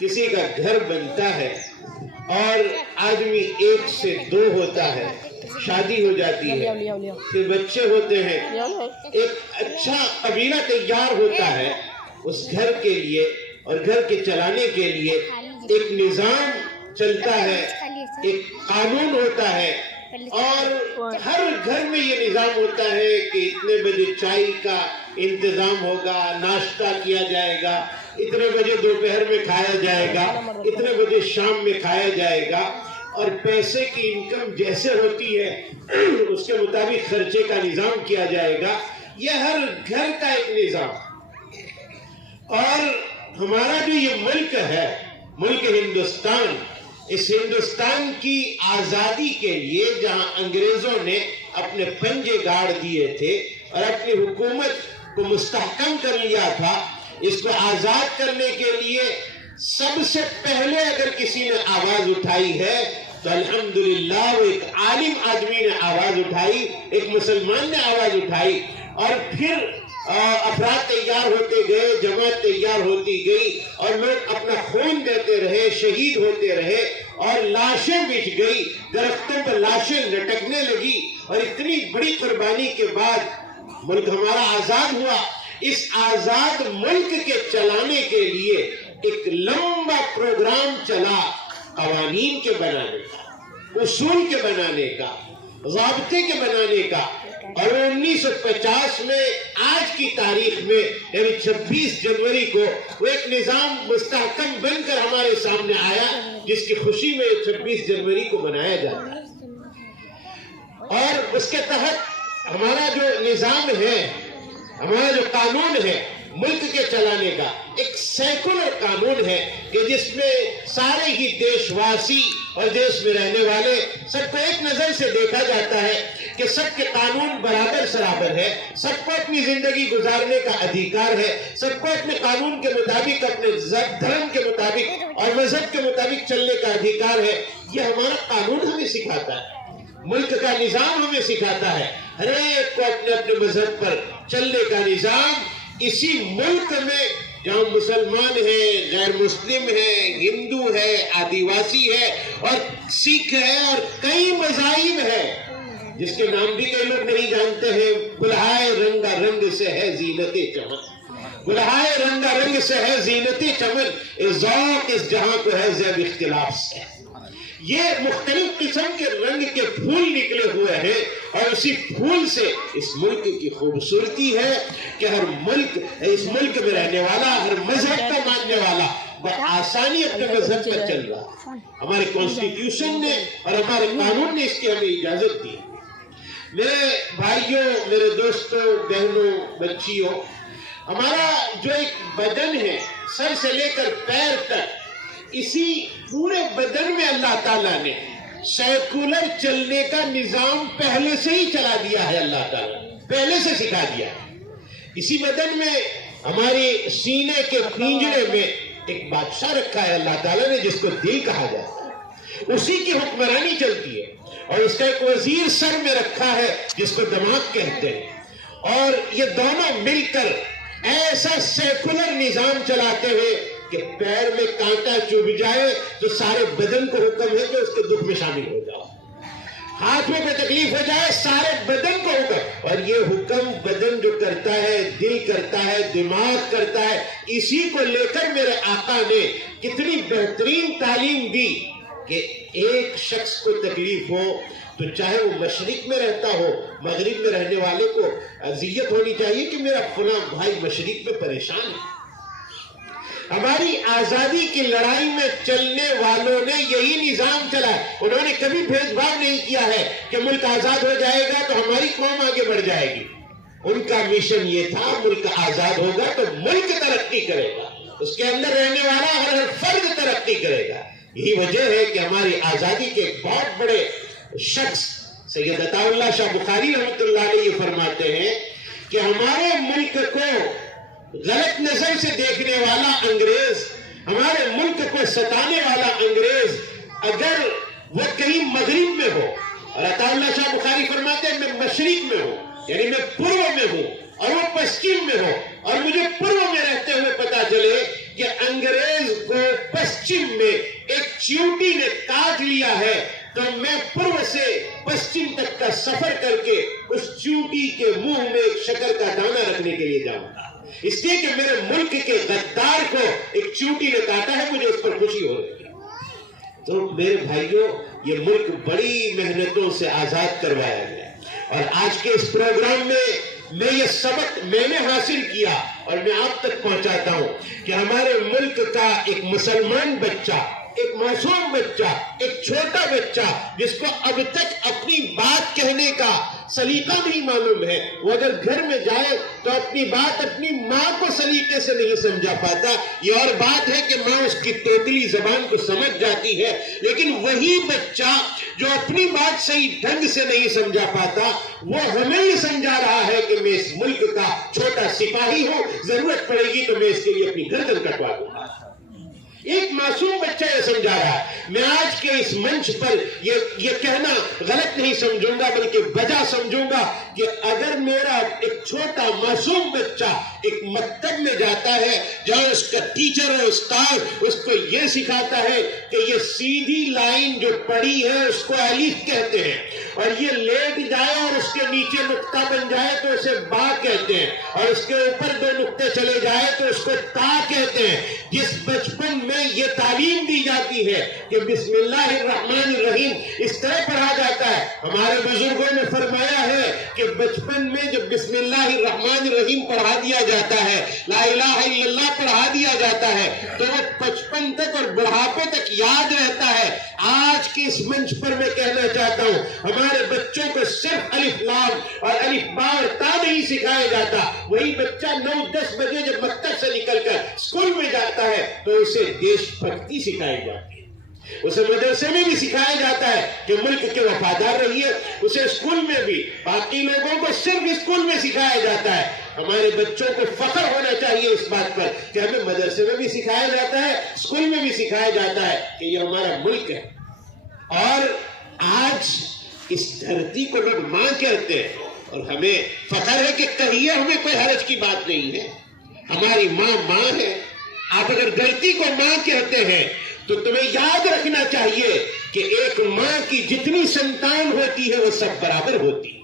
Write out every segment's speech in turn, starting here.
کسی کا گھر بنتا ہے اور آدمی 1 سے 2 ہوتا ہے، شادی ہو جاتی ہے، پھر بچے ہوتے ہیں، ایک اچھا قبیلہ تیار ہوتا ہے اس گھر کے لیے، اور گھر کے چلانے کے لیے ایک نظام چلتا ہے، ایک قانون ہوتا ہے، اور ہر گھر میں یہ نظام ہوتا ہے کہ اتنے بجے چائے کا انتظام ہوگا، ناشتہ کیا جائے گا، اتنے بجے دوپہر میں کھایا جائے گا، اتنے بجے شام میں کھایا جائے گا، اور پیسے کی انکم جیسے ہوتی ہے اس کے مطابق خرچے کا نظام کیا جائے گا۔ یہ ہر گھر کا ایک نظام۔ اور ہمارا جو یہ ملک ہے، ملک ہندوستان، اس ہندوستان کی آزادی کے لیے جہاں انگریزوں نے اپنے پنجے گاڑ دیے تھے اور اپنی حکومت کو مستحکم کر لیا تھا، اس کو آزاد کرنے کے لیے سب سے پہلے اگر کسی نے آواز اٹھائی ہے تو الحمدللہ وہ ایک عالم آدمی نے آواز اٹھائی، ایک مسلمان نے آواز اٹھائی، اور پھر افراد تیار ہوتے گئے، جماعت تیار ہوتی گئی، اور لوگ اپنا خون دیتے رہے، شہید ہوتے رہے، اور لاشیں بچھ گئی، درختوں پر لاشیں لٹکنے لگی، اور اتنی بڑی قربانی کے بعد ملک ہمارا آزاد ہوا۔ اس آزاد ملک کے چلانے کے لیے ایک لمبا پروگرام چلا، قوانین کے بنانے کا، اصول کے بنانے کا، ضابطے کے بنانے کا، اور 1950 میں آج کی تاریخ میں یعنی 26 جنوری کو وہ ایک نظام مستحکم بن کر ہمارے سامنے آیا، جس کی خوشی میں 26 جنوری کو منایا جاتا ہے۔ اور اس کے تحت ہمارا جو نظام ہے، ہمارا جو قانون ہے ملک کے چلانے کا، ایک سیکولر قانون ہے کہ جس میں سارے ہی دیش واسی اور دیش میں رہنے والے سب کو ایک نظر سے دیکھا جاتا ہے کہ سب کے قانون برابر سرابر ہے، سب کو اپنی زندگی گزارنے کا ادھیکار ہے، سب کو اپنے قانون کے مطابق، اپنے دھرم کے مطابق اور مذہب کے مطابق چلنے کا ادھیکار ہے۔ یہ ہمارا قانون ہمیں سکھاتا ہے، ملک کا نظام ہمیں سکھاتا ہے، ہر ایک کو اپنے اپنے مذہب پر چلنے کا نظام۔ اسی ملک میں جہاں مسلمان ہے، غیر مسلم ہے، ہندو ہے، آدیواسی ہے، اور سکھ ہے، اور کئی مذاہب ہے جس کے نام بھی کئی لوگ نہیں جانتے ہیں۔ بلہائے رنگا رنگ سے ہے زینت چمن، بلہائے رنگا رنگ سے ہے زینت چمن، اس ذوق اس جہاں کو ہے زیب اختلاف سے۔ یہ مختلف قسم کے رنگ کے پھول نکلے ہوئے ہیں، اور اسی پھول سے اس ملک کی خوبصورتی ہے کہ ہر ملک، اس ملک میں رہنے والا، ہر مذہب کا ماننے والا بآسانی اپنے مذہب پر چل رہا ہے۔ ہمارے کانسٹیٹیوشن نے اور ہمارے قانون نے اس کی ہمیں اجازت دی۔ میرے بھائیوں، میرے دوستوں، بہنوں، بچیوں، ہمارا جو ایک بدن ہے سر سے لے کر پیر تک، اسی پورے بدن میں اللہ تعالیٰ نے سیکولر چلنے کا نظام پہلے سے ہی چلا دیا ہے، اللہ تعالیٰ پہلے سے سکھا دیا ہے۔ اسی بدن میں ہماری سینے کے پنجرے میں ایک بادشاہ رکھا ہے اللہ تعالیٰ نے، جس کو دل کہا جاتا ہے، اسی کی حکمرانی چلتی ہے، اور اس کا ایک وزیر سر میں رکھا ہے جس کو دماغ کہتے ہیں، اور یہ دونوں مل کر ایسا سیکولر نظام چلاتے ہیں کہ پیر میں کانٹا چبھ جائے تو سارے بدن کو حکم ہے کہ اس کے دکھ میں شامل ہو جاؤ، ہاتھ میں تکلیف ہو جائے سارے بدن کو حکم، اور یہ حکم بدن جو کرتا ہے، دل کرتا ہے، دماغ کرتا ہے، اسی کو لے کر میرے آقا نے کتنی بہترین تعلیم دی کہ ایک شخص کو تکلیف ہو تو چاہے وہ مشرق میں رہتا ہو، مغرب میں رہنے والے کو اذیت ہونی چاہیے کہ میرا فلاں بھائی مشرق میں پریشان ہے۔ ہماری آزادی کی لڑائی میں چلنے والوں نے یہی نظام چلا ہے، انہوں نے کبھی بھید بھاؤ نہیں کیا ہے کہ ملک آزاد ہو جائے گا تو ہماری قوم آگے بڑھ جائے گی۔ ان کا مشن یہ تھا ملک آزاد ہوگا تو ملک ترقی کرے گا، اس کے اندر رہنے والا ہر فرد ترقی کرے گا۔ یہی وجہ ہے کہ ہماری آزادی کے ایک بہت بڑے شخص سید عطا اللہ شاہ بخاری رحمۃ اللہ علیہ یہ فرماتے ہیں کہ ہمارے ملک کو غلط نظر سے دیکھنے والا انگریز، ہمارے ملک کو ستانے والا انگریز، اگر وہ کہیں مغرب میں ہو، اور عطا اللہ شاہ بخاری فرماتے ہیں میں مشرق میں ہوں، یعنی میں پورو میں ہوں، اور وہ پشچم میں ہو، اور مجھے پورو میں رہتے ہوئے پتا چلے کہ انگریز کو پشچم میں ایک چیونٹی نے کاٹ لیا ہے تو میں پورب سے پشچم تک کا سفر کر کے اس چیونٹی کے منہ میں ایک شکر کا دانہ رکھنے کے لیے جاؤں گا، اس لیے کہ میرے ملک کے غدار کو ایک چیونٹی نے کاٹا ہے، مجھے اس پر خوشی ہو رہی ہے۔ تو میرے بھائیوں، یہ ملک بڑی محنتوں سے آزاد کروایا گیا، اور آج کے اس پروگرام میں یہ سبق میں نے حاصل کیا اور میں آپ تک پہنچاتا ہوں کہ ہمارے ملک کا ایک مسلمان بچہ، ایک معصوم بچہ، ایک چھوٹا بچہ جس کو اب تک اپنی بات کہنے کا سلیقہ نہیں معلوم ہے، وہ اگر گھر میں جائے تو اپنی بات اپنی ماں کو سلیقے سے نہیں سمجھا پاتا۔ یہ اور بات ہے کہ ماں اس کی توتلی زبان کو سمجھ جاتی ہے، لیکن وہی بچہ جو اپنی بات صحیح ڈھنگ سے نہیں سمجھا پاتا، وہ ہمیں یہ سمجھا رہا ہے کہ میں اس ملک کا چھوٹا سپاہی ہوں، ضرورت پڑے گی تو میں اس کے لیے اپنی گردن کٹوا دوں گا۔ ایک معصوم بچہ یہ سمجھا رہا ہے۔ میں آج کے اس منچ پر یہ کہنا غلط نہیں سمجھوں گا، بلکہ بجا سمجھوں گا کہ اگر میرا ایک چھوٹا معصوم بچہ ایک مکتب میں جاتا ہے جہاں اس کا ٹیچر اور استاد اس کو یہ سکھاتا ہے کہ یہ سیدھی لائن جو پڑی ہے اس کو الف کہتے ہیں، اور یہ لیٹ جائے اور اس کے نیچے نقطہ بن جائے تو اسے با کہتے ہیں، اور اس کے اوپر دو نقطے چلے جائے تو اس کو تا کہتے ہیں۔ جس بچپن میں یہ تعلیم دی جاتی ہے کہ بسم اللہ الرحمن الرحیم اس طرح پڑھا جاتا ہے، ہمارے بزرگوں نے فرمایا ہے کہ بچپن میں جب بسم اللہ الرحمن الرحیم پڑھا دیا جاتا ہے، لا الہ الا اللہ پڑھا دیا جاتا ہے، تو وہ بچپن تک اور بڑھاپے تک یاد رہتا ہے۔ آج کی اس منچ پر میں کہنا چاہتا ہوں، ہمارے بچوں کو صرف الف لام اور الف با اور تا نہیں سکھایا جاتا۔ وہی بچہ 9-10 بجے جب مکتب سے نکل کر اسکول میں جاتا ہے تو اسے دیش بھکتی سکھائی جاتی ہے، اسے مدرسے میں بھی سکھایا جاتا ہے کہ ملک کے وفادار رہیے، اسے اسکول میں بھی، باقی لوگوں کو صرف اسکول میں سکھایا جاتا ہے۔ ہمارے بچوں کو فخر ہونا چاہیے اس بات پر کہ ہمیں مدرسے میں بھی سکھایا جاتا ہے، اسکول میں بھی سکھایا جاتا ہے کہ یہ ہمارا ملک ہے، اور آج اس دھرتی کو لوگ ماں کہتے ہیں، اور ہمیں فخر ہے کہ کہیے، ہمیں کوئی حرج کی بات نہیں ہے، ہماری ماں ماں ہے۔ آپ اگر دھرتی کو ماں کہتے ہیں تو تمہیں یاد رکھنا چاہیے کہ ایک ماں کی جتنی سنتان ہوتی ہے وہ سب برابر ہوتی ہے،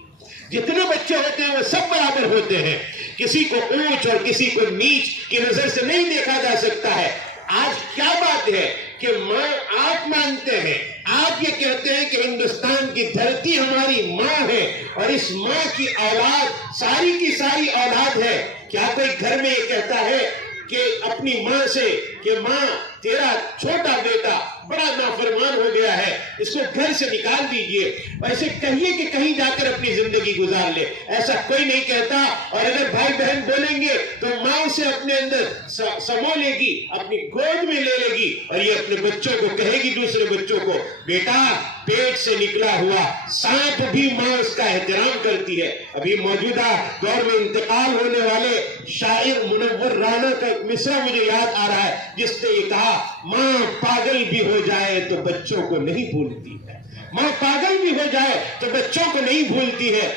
جتنے بچے ہوتے ہیں وہ سب برابر ہوتے ہیں، کسی کو اونچ اور کسی کو نیچ کی نظر سے نہیں دیکھا جا سکتا ہے۔ آج کیا بات ہے کہ ماں آپ مانتے ہیں، آپ یہ کہتے ہیں کہ ہندوستان کی دھرتی ہماری ماں ہے اور اس ماں کی اولاد ساری کی ساری اولاد ہے۔ کیا کوئی گھر میں یہ کہتا ہے کہ اپنی ماں سے کہ ماں تیرا چھوٹا بیٹا بڑا نافرمان ہو گیا ہے، اس کو گھر سے نکال دیجئے، ایسے کہیے کہ کہیں جا کر اپنی زندگی گزار لے؟ ایسا کوئی نہیں کہتا، اور اگر بھائی بہن بولیں گے تو ماں اسے اپنے اندر سمو لے گی، اپنی گود میں لے لے گی، اور یہ اپنے بچوں کو کہے گی، دوسرے بچوں کو، بیٹا پیٹ سے نکلا ہوا سانپ بھی ماں اس کا احترام کرتی ہے۔ ابھی موجودہ دور میں انتقال ہونے والے شاعر منور رانا کا ایک مصرع مجھے یاد آ رہا ہے، جس نے یہ کہا، ماں پاگل بھی ہو جائے تو بچوں کو نہیں بھولتی ہے، ماں پاگل بھی ہو جائے تو بچوں کو نہیں بھولتی ہے۔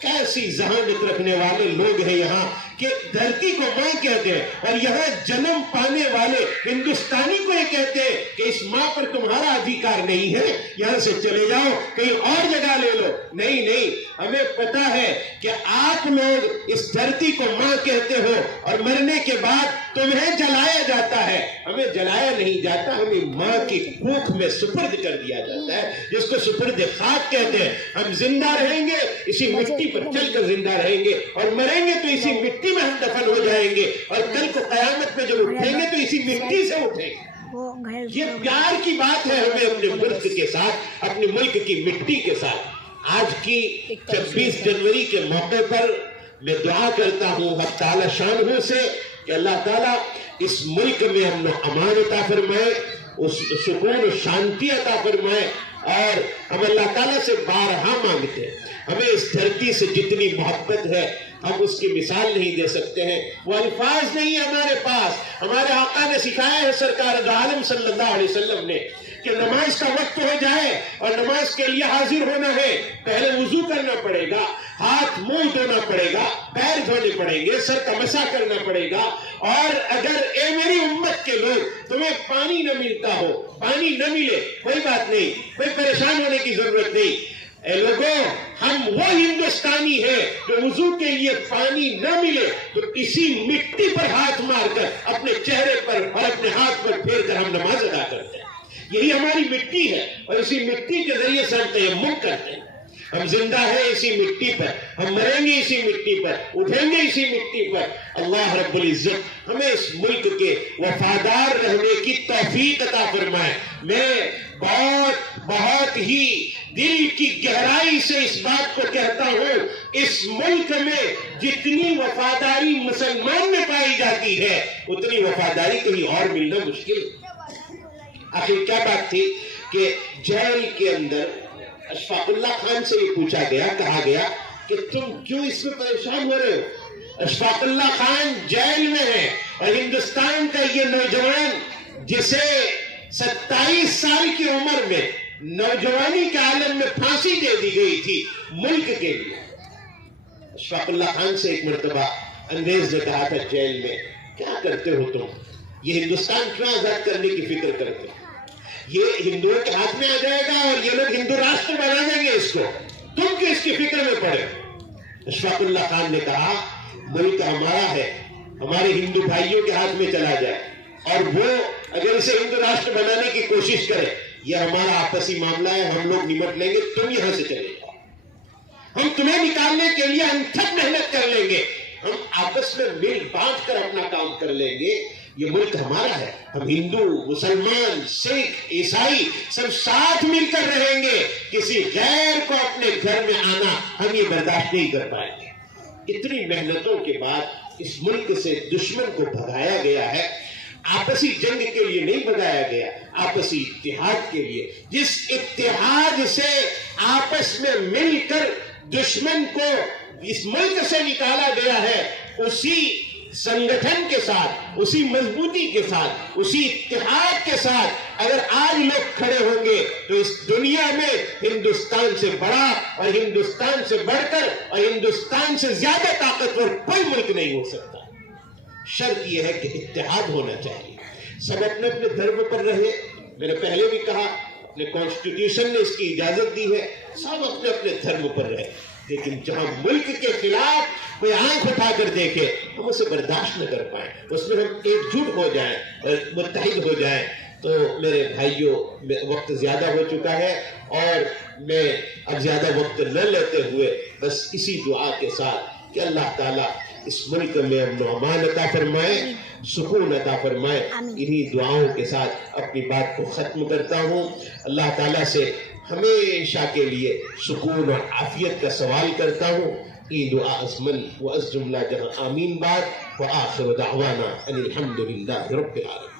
کیسی ذہانت رکھنے والے لوگ ہیں یہاں کہ دھرتی کو ماں کہتے ہیں، اور یہاں جنم پانے والے ہندوستانی کو یہ کہتے ہیں کہ اس ماں پر تمہارا ادھیکار نہیں ہے، یہاں سے چلے جاؤ، کہیں اور جگہ لے لو۔ نہیں نہیں، ہمیں پتا ہے کہ آپ لوگ اس دھرتی کو ماں کہتے ہو، اور مرنے کے بعد تمہیں جلایا جاتا ہے، ہمیں جلایا نہیں جاتا، ہمیں ماں کی کوکھ میں سپرد کر دیا جاتا ہے، جس کو سپرد خاک کہتے ہیں۔ ہم زندہ رہیں گے اسی مٹی پر چل کر زندہ رہیں گے، اور مریں گے تو اسی مٹی میں ہم دفن ہو جائیں گے، اور کل کو قیامت میں جب اٹھیں گے تو اسی مٹی سے اٹھیں گے۔ یہ پیار کی بات ہے ہمیں اپنے ملک کے ساتھ، اپنے ملک کی مٹی کے ساتھ۔ آج کی 26 جنوری کے موقع پر میں دعا کرتا ہوں حق تعالی شانہ سے کہ اللہ تعالیٰ اس ملک میں امن و امان عطا فرمائے، اس سکون و شانتی عطا فرمائے، اور ہم اللہ تعالیٰ سے بارہا مانگتے ہیں، ہمیں اس دھرتی سے جتنی محبت ہے ہم اس کی مثال نہیں دے سکتے ہیں، وہ الفاظ نہیں ہمارے پاس۔ ہمارے آقا نے سکھایا ہے، سرکار دو عالم صلی اللہ علیہ وسلم نے کہ نماز کا وقت ہو جائے اور نماز کے لیے حاضر ہونا ہے، پہلے وضو کرنا پڑے گا، ہاتھ منہ دھونا پڑے گا، پیر دھونے پڑیں گے، سر کا مسح کرنا پڑے گا. اور اگر اے میری امت کے لوگ تمہیں پانی نہ ملتا ہو، پانی نہ ملے، کوئی بات نہیں، کوئی پریشان ہونے کی ضرورت نہیں. اے لوگوں، ہم وہ ہندوستانی ہیں جو وضو کے لیے پانی نہ ملے تو اسی مٹی پر ہاتھ مار کر اپنے چہرے پر اور اپنے ہاتھ پر پھیر کر ہم نماز ادا کرتے ہیں. یہی ہماری مٹی ہے اور اسی مٹی کے ذریعے سے ہم تیمم کرتے ہیں. ہم زندہ ہیں اسی مٹی پر، ہم مریں گے اسی مٹی پر، اٹھیں گے اسی مٹی پر. اللہ رب العزت ہمیں اس ملک کے وفادار رہنے کی توفیق عطا فرمائے. میں بہت ہی دل کی گہرائی سے اس بات کو کہتا ہوں، اس ملک میں جتنی وفاداری مسلمان میں پائی جاتی ہے اتنی وفاداری کہیں اور ملنا مشکل ہے. آخر کیا بات تھی کہ جیل کے اندر اشفاق اللہ خان سے یہ پوچھا گیا، کہا گیا کہ تم کیوں اس میں پریشان ہو رہے ہو؟ اشفاق اللہ خان جیل میں ہے اور ہندوستان کا یہ نوجوان جسے 27 سال کی عمر میں نوجوانی کے عالم میں پھانسی دے دی گئی تھی ملک کے لیے. اشفاق اللہ خان سے ایک مرتبہ انگریز نے کہا تھا جیل میں، کیا کرتے ہو تم؟ یہ ہندوستان کیوں آزاد کرنے کی فکر کرتے ہو؟ یہ ہندوؤں کے ہاتھ میں آ جائے گا اور یہ لوگ ہندو راشٹر بنا دیں گے اس کو، تم کیوں اس کی فکر میں پڑے؟ اشفاق اللہ خان نے کہا ملک ہمارا ہے، ہمارے ہندو بھائیوں کے ہاتھ میں چلا جائے اور وہ اگر اسے ہندو راشٹر بنانے کی کوشش کرے، یہ ہمارا آپسی معاملہ ہے، ہم لوگ نمٹ لیں گے، تم یہاں سے چلے جاؤ. ہم تمہیں نکالنے کے لیے انتھک محنت کر لیں گے، ہم آپس میں مل بانٹ کر اپنا کام کر لیں گے. یہ ملک ہمارا ہے، ہم ہندو، مسلمان، سکھ، عیسائی سب ساتھ مل کر رہیں گے. کسی غیر کو اپنے گھر میں آنا ہم یہ برداشت نہیں کر پائیں گے. اتنی محنتوں کے بعد اس ملک سے دشمن کو بھگایا گیا ہے. آپسی جنگ کے لیے نہیں بھگایا گیا، آپسی اتحاد کے لیے. جس اتحاد سے آپس میں مل کر دشمن کو اس ملک سے نکالا گیا ہے، اسی سنگٹھن کے ساتھ، اسی مضبوطی کے ساتھ، اسی اتحاد کے ساتھ اگر آج لوگ کھڑے ہوں گے تو اس دنیا میں ہندوستان سے بڑا اور ہندوستان سے بڑھ کر اور ہندوستان سے زیادہ طاقتور کوئی ملک نہیں ہو سکتا. شرط یہ ہے کہ اتحاد ہونا چاہیے. سب اپنے اپنے دھرم پر رہے. میں نے پہلے بھی کہا اپنے کانسٹیٹیوشن نے اس کی اجازت دی ہے، سب اپنے اپنے دھرم پر رہے. لیکن جہاں ملک کے خلاف کوئی آنکھ اٹھا کر دیکھے ہم اسے برداشت نہ کر پائیں، اس میں ہم ایک جٹ ہو جائیں اور متحد ہو جائیں. تو میرے بھائیوں، وقت زیادہ ہو چکا ہے اور میں اب زیادہ وقت نہ لیتے ہوئے بس اسی دعا کے ساتھ کہ اللہ تعالیٰ اس ملک میں امن و امان عطا فرمائے، سکون عطا فرمائے، انہی دعاؤں کے ساتھ اپنی بات کو ختم کرتا ہوں. اللہ تعالیٰ سے ہمیشہ کے لیے سکون اور عافیت کا سوال کرتا ہوں. عید و ازمن و از جملہ جہاں آمین. بعد وآخر دعوانا ان الحمد للہ رب العالمین.